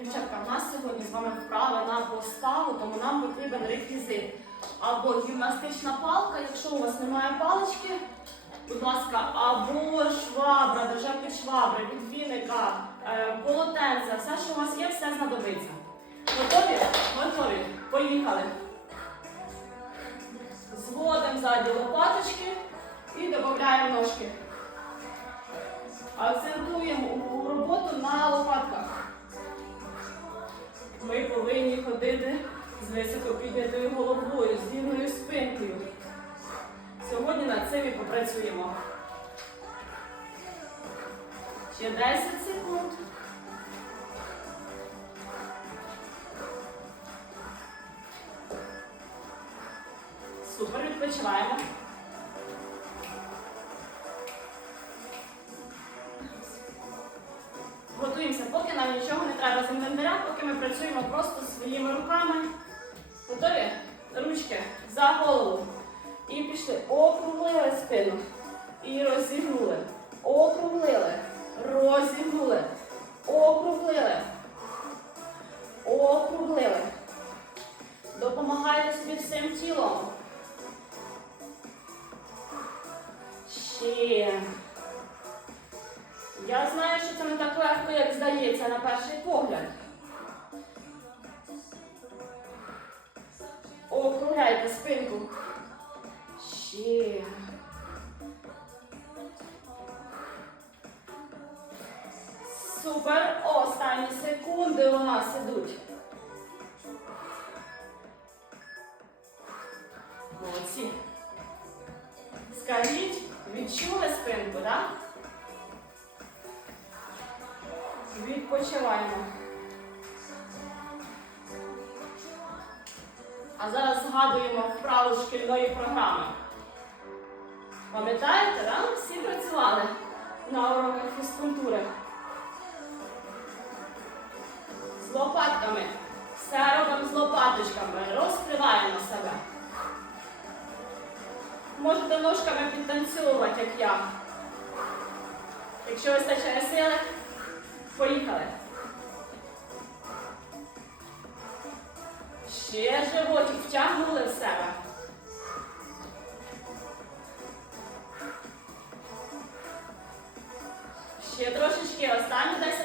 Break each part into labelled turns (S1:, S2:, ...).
S1: Дівчатка, в нас сьогодні з вами вправи на поставу, тому нам потрібен реквізит. Або гімнастична палка, якщо у вас немає палички, будь ласка, або швабра, держатель швабри, відвіника, е, полотенце, все, що у вас є, все знадобиться. Готові? Готові. Поїхали. Зводимо ззаді лопаточки і додаємо ножки. Акцентуємо роботу на лопатках. Ми повинні ходити з високо піднятою головою, з рівною спинкою. Сьогодні над цим і попрацюємо. Ще 10 секунд. Супер, відпочиваємо. Поки ми працюємо просто своїми руками. Готові? Ручки за голову. І пішли. Округлили спину. І розігнули. Округляйте спинку. Ще. Супер. Останні секунди у нас ідуть. Молодці. Скажіть, відчули спинку, так? Да? Відпочиваємо. А зараз згадуємо вправу шкільної програми. Пам'ятаєте, да? всі працювали на уроках фізкультури. З лопатками. Все робимо з лопаточками. Розкриваємо себе. Можете ножками підтанцьовувати, як я. Якщо вистачає сили, Поїхали. Ще животик втягнули в себе. Ще трошечки, останні 10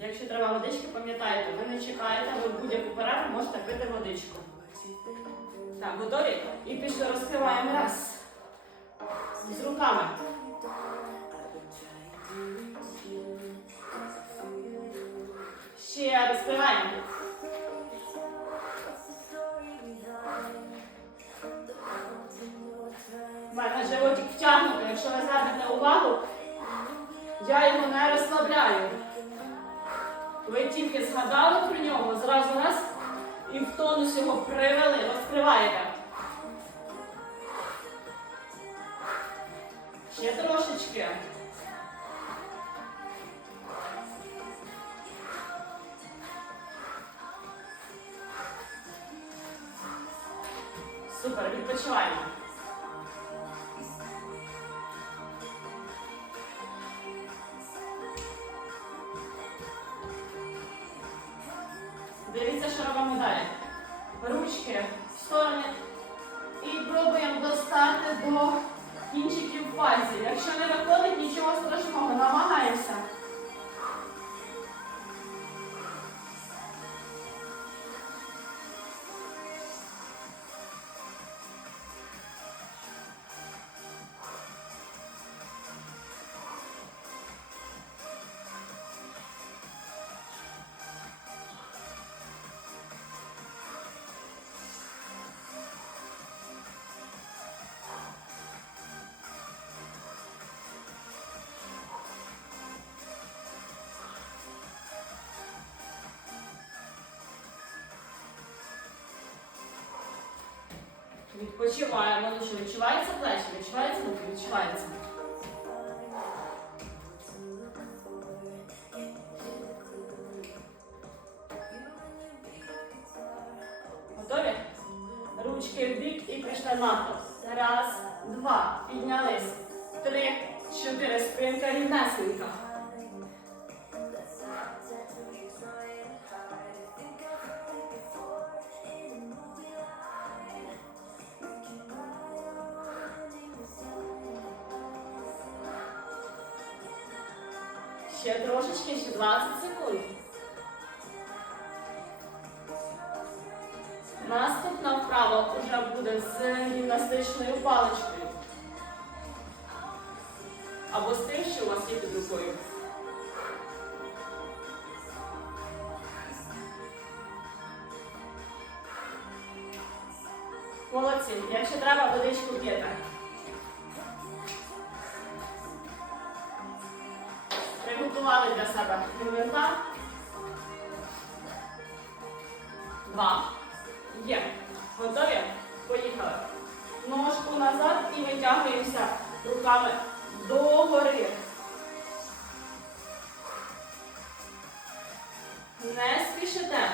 S1: Якщо треба водички, пам'ятайте, ви не чекаєте, ви в будь-яку перерву можете пити водичку. Так, готові? І пішли розкриваємо раз. З руками. Ще розкриваємо. Мене животик втягнутий. Якщо ви звернете увагу, я його не розслабляю. Ви тільки згадали про нього, зразу раз і в тонус його привели, розкриваєте. Ще трошечки. Супер, відпочиваємо. Пробуємо достати до кінчиків пальців. Якщо не виходить, нічого страшного, намагаємося. Відпочиваємо. Ну що, відчувається плечі? Відчувається руки? Відчувається. Готові? Ручки в бік і прийшли на нахил. Раз, два. Піднялись. Три, чотири. Спинка рівнесенька. Ще трошечки, ще 20 секунд. Наступна вправа вже буде з гімнастичною паличкою. Або з тим, що у вас є під рукою. Молодці. Якщо треба, водичку п'єте. Приготували для себе інвентар. Два. Є. Готові? Поїхали. Ножку назад і витягуємося руками догори. Не спішите.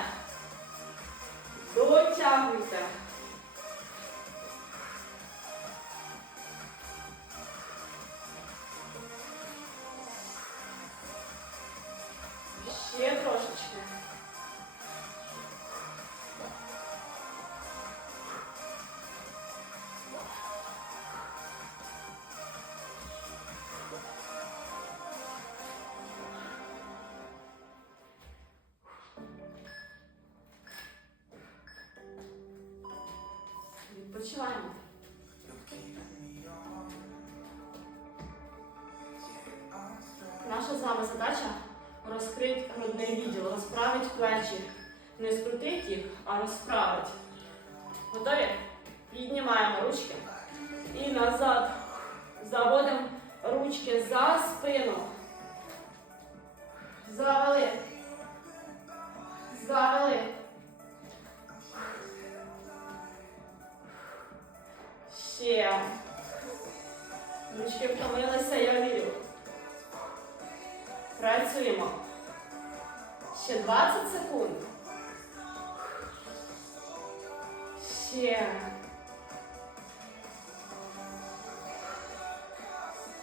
S1: Дотягуйте. Відпочиваємо. Наша з вами задача розкрити грудний відділ, розправити плечі. Не скрутити їх, а розправити. Готові? Піднімаємо ручки. І назад. Заводимо ручки за спину. Завели. Завели. Ще. Ручки втомилися, я вірю. Працюємо. Ще 20 секунд. Ще.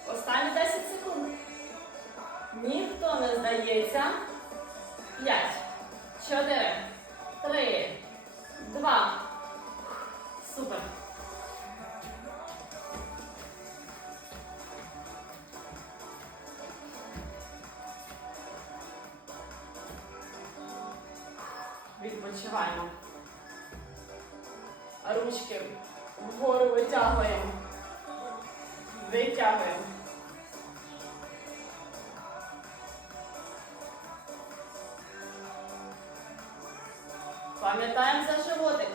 S1: Останні 10 секунд. Ніхто не здається. 5, 4, 3, 2. Супер. Відпочиваємо. Ручки вгору витягуємо. Витягуємо. Пам'ятаємо за животик.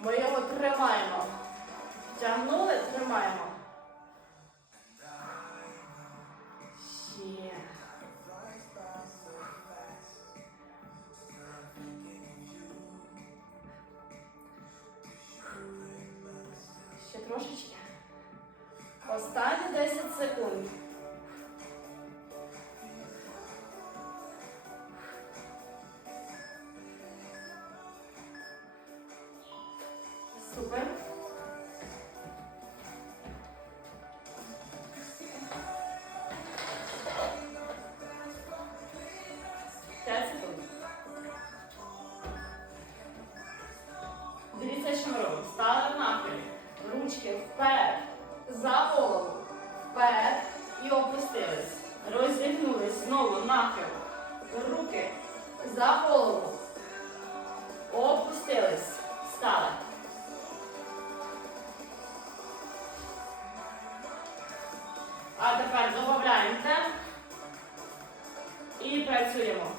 S1: Ми його тримаємо. Тягнули, тримаємо. Трошечки. Останні 10 секунд. А тепер додаємо темп і працюємо.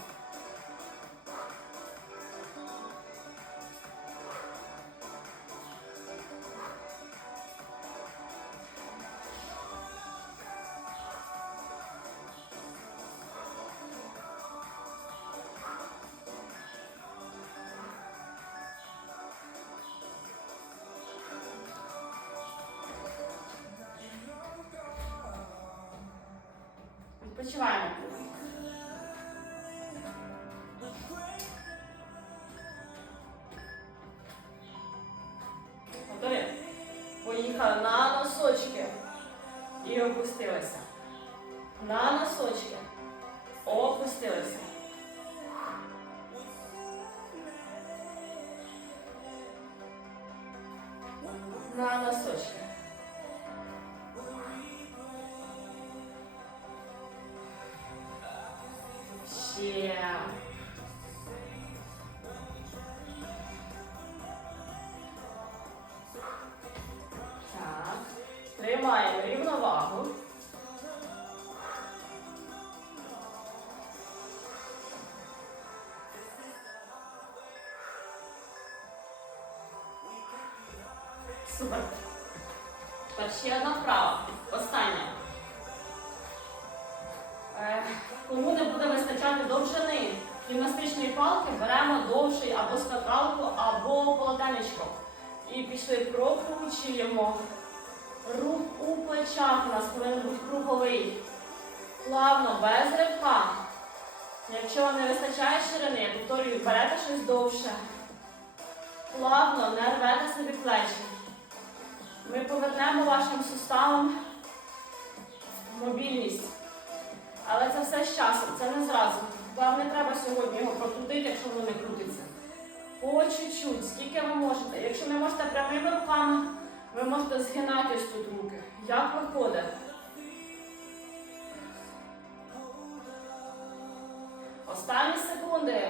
S1: Почуваємо. Готові? Поїхали на носочки. І опустилися. На носочки. Опустилися. На носочки. Ще. Так. Тримаємо рівновагу. Ще одна вправа. Остання. Е, Кому не буде вистачати довжини гімнастичної палки, беремо довший або скакалку, або полотенечко. І пішли прокручуємо. Рух у плечах у нас повинен бути круговий. Плавно, без ривка. Якщо вам не вистачає ширини, я повторюю, берете щось довше. Плавно, не рвете собі плечі. Ми повернемо вашим суставам мобільність. Але це все з часом, це не зразу. Вам не треба сьогодні його прокрутити, якщо воно не крутиться. По чуть-чуть, скільки ви можете. Якщо не можете прямими руками, ви можете згинати ось тут руки. Як виходить? Останні секунди.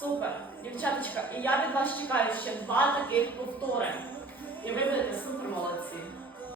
S1: Супер. Дівчаточка, і я від вас чекаю ще два таких повтори. І ви будете супер.